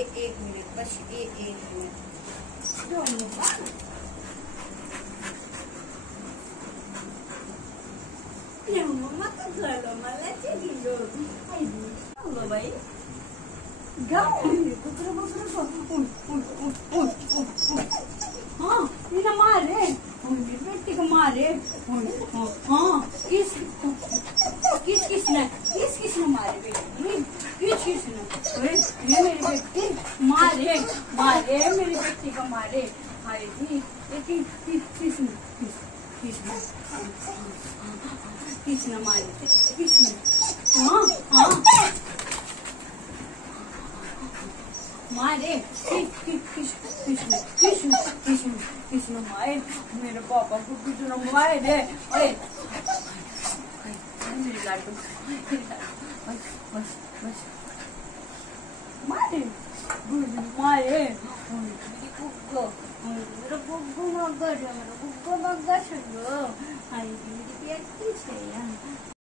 एक मिनट, बस एक मिनट। मम्मा तो झालं मला ते दिलं बाई गाव हाँ इना मारे मेरी बेटी को मारे। हाँ किसने मारे बेटी? किसने ये मेरी बेटी मारे मेरी बेटी को मारे। हाय जी किसने मारे? किसने? हाँ मारे किसने मारे? मेरे पापा को किसने मारे? मेरी लाडू बस मारे मेरा गुग्गू मगर मेरा गुग्गू मगर